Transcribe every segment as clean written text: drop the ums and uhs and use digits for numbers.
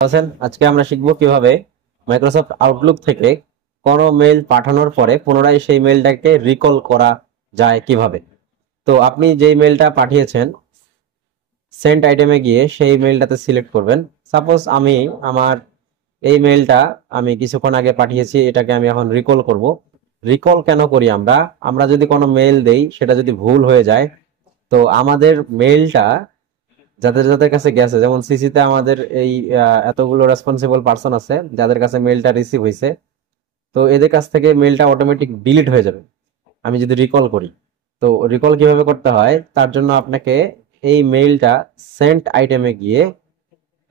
আছেন। আজকে আমরা শিখব কিভাবে মাইক্রোসফট আউটলুক থেকে কোনো মেইল পাঠানোর পরে পুনরায় সেই মেইলটাকে রিকল করা যায় কিভাবে। তো আপনি যেই মেইলটা পাঠিয়েছেন সেন্ট আইটেমে গিয়ে সেই মেইলটাতে সিলেক্ট করবেন। সাপোজ আমি আমার এই মেইলটা আমি কিছুক্ষণ আগে পাঠিয়েছি, এটাকে আমি এখন রিকল করব। রিকল কেন করি আমরা? আমরা যদি কোনো মেইল দেই সেটা যদি ভুল হয়ে যায়, তো আমাদের মেইলটা যাদের যাদের কাছে গেছে, যেমন সিসিতে আমাদের এই এতগুলো রেসপন্সিবল পার্সন আছে যাদের কাছে মেইলটা রিসিভ হয়েছে, তো এদের কাছ থেকে মেইলটা অটোমেটিক ডিলিট হয়ে যাবে আমি যদি রিকল করি। তো রিকল কিভাবে করতে হয় তার জন্য আপনাকে এই মেইলটা সেন্ট আইটেমে গিয়ে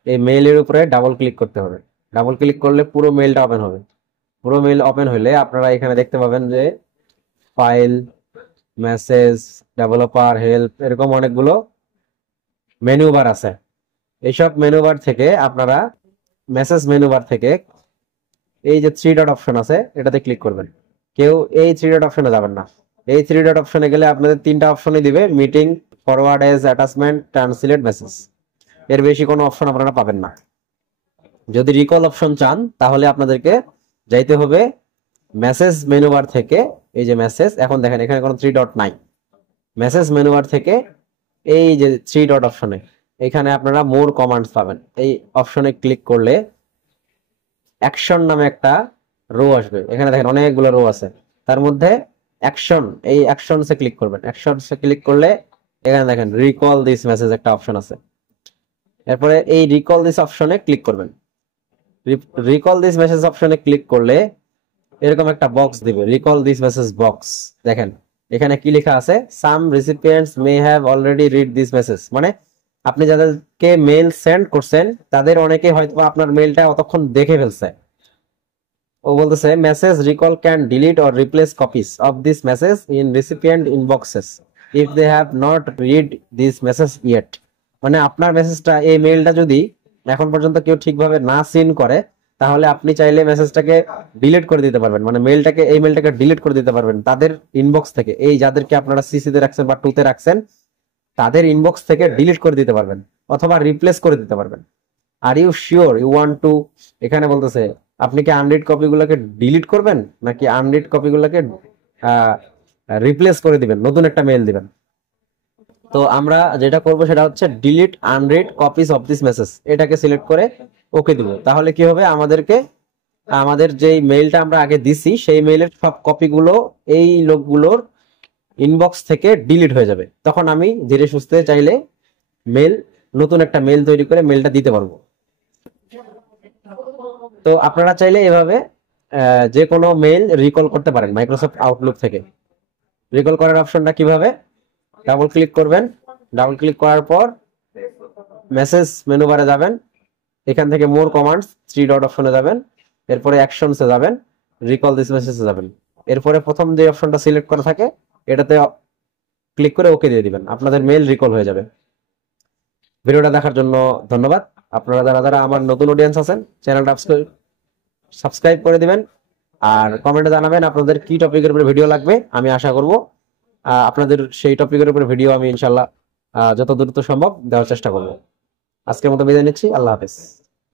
এই মেইলের উপরে ডাবল ক্লিক করতে হবে। ডাবল ক্লিক করলে পুরো মেইলটা ওপেন হবে। পুরো মেইল ওপেন হলে আপনারা এখানে দেখতে পাবেন যে ফাইল, মেসেজ, ডেভেলপার, হেল্প, এরকম অনেকগুলো মেনু বার আছে। এইসব মেনু বার থেকে আপনারা মেসেজ মেনু বার থেকে এই যে থ্রি ডট অপশন আছে এটাতে ক্লিক করবেন। কেউ এই থ্রি ডট অপশনে যাবেন না। এই থ্রি ডট অপশনে গেলে আপনাদের তিনটা অপশনই দিবে: meeting, forward as attachment, translate message. এর বেশি কোনো অপশন আপনারা পাবেন না। যদি রিকল অপশন চান তাহলে আপনাদেরকে যাইতে হবে মেসেজ মেনু বার থেকে। এই যে মেসেজ, এখন দেখেন এখানে কোনো থ্রি ডট নাই। মেসেজ মেনু বার থেকে এই যে থ্রি ডট অপশনে এখানে আপনারা মোর কমান্ডস পাবেন। এই অপশনে ক্লিক করলে অ্যাকশন নামে একটা রো আসবে। এখানে দেখেন অনেকগুলো রো আছে, তার মধ্যে অ্যাকশন, এই অ্যাকশনসে ক্লিক করবেন। অ্যাকশনসে ক্লিক করলে এখানে দেখেন রিকল দিস মেসেজ একটা অপশন আছে। এরপরে এই রিকল দিস অপশনে ক্লিক করবেন। রিকল দিস মেসেজ অপশনে ক্লিক করলে এরকম একটা বক্স দিবে, রিকল দিস মেসেজ বক্স। দেখেন এখানে কি লেখা আছে, some recipients may have already read this message. মানে আপনি যাদেরকে মেইল সেন্ড করছেন তাদের অনেকে হয়তো আপনার মেইলটা অতক্ষণ দেখে ফেলছে। ও বলতেছে message recall can delete or replace copies of this message in recipient inboxes if they have not read this message yet. মানে আপনার মেসেজটা, এই মেইলটা যদি এখন পর্যন্ত কেউ ঠিকভাবে না সিন করে তাহলে আপনি চাইলে মেসেজটাকে ডিলিট করে দিতে পারবেন। মানে মেইলটাকে, এই মেইলটাকে ডিলিট করে দিতে পারবেন তাদের ইনবক্স থেকে। এই যাদেরকে আপনারা সিসিতে রাখছেন বা টুতে রাখছেন তাদের ইনবক্স থেকে ডিলিট করে দিতে পারবেন অথবা রিপ্লেস করে দিতে পারবেন। Are you sure you want to, এখানে বলতেছে আপনি কি আনরিড কপিগুলোকে ডিলিট করবেন নাকি আনরিড কপিগুলোকে রিপ্লেস করে দিবেন, নতুন একটা মেইল দিবেন। তো আমরা যেটা করব সেটা হচ্ছে delete unread copies of this message, এটাকে সিলেক্ট করে ওকে দিব। তাহলে কি হবে, আমাদের যে মেইলটা আমরা আগে দিছি সেই মেইলের সব কপিগুলো এই লোকগুলোর ইনবক্স থেকে ডিলিট হয়ে যাবে। তখন আমি ধীরে সুস্থে চাইলে নতুন একটা মেইল তৈরি করে মেইলটা দিতে পারবো। তো আপনারা চাইলে এভাবে যে কোনো মেইল রিকল করতে পারেন মাইক্রোসফট আউটলুক থেকে। রিকল করার অপশনটা কিভাবে, ডাবল ক্লিক করবেন। ডাবল ক্লিক করার পর মেসেজ মেনু বারে যাবেন, এখান থেকে মোর কমান্ডস থ্রি ডট অপশনে যাবেন, এরপরে অ্যাকশনসে যাবেন, রিকল দিস মেসেজে যাবেন। এরপরে প্রথম যে অপশনটা সিলেক্ট করা থাকে এটাতে ক্লিক করে ওকে দিয়ে দিবেন, আপনাদের মেইল রিকল হয়ে যাবে। ভিডিওটা দেখার জন্য ধন্যবাদ। আপনারা যারা যারা আমার নতুন অডিয়েন্স আছেন চ্যানেলটা সাবস্ক্রাইব করে দিবেন আর কমেন্টে জানাবেন আপনাদের কি টপিকের উপরে ভিডিও লাগবে। আমি আশা করব আপনাদের সেই টপিকের উপরে ভিডিও আমি ইনশাল্লাহ যত দ্রুত সম্ভব দেওয়ার চেষ্টা করব। আজকের মতো বিদায় নিচ্ছি, আল্লাহ হাফেজ।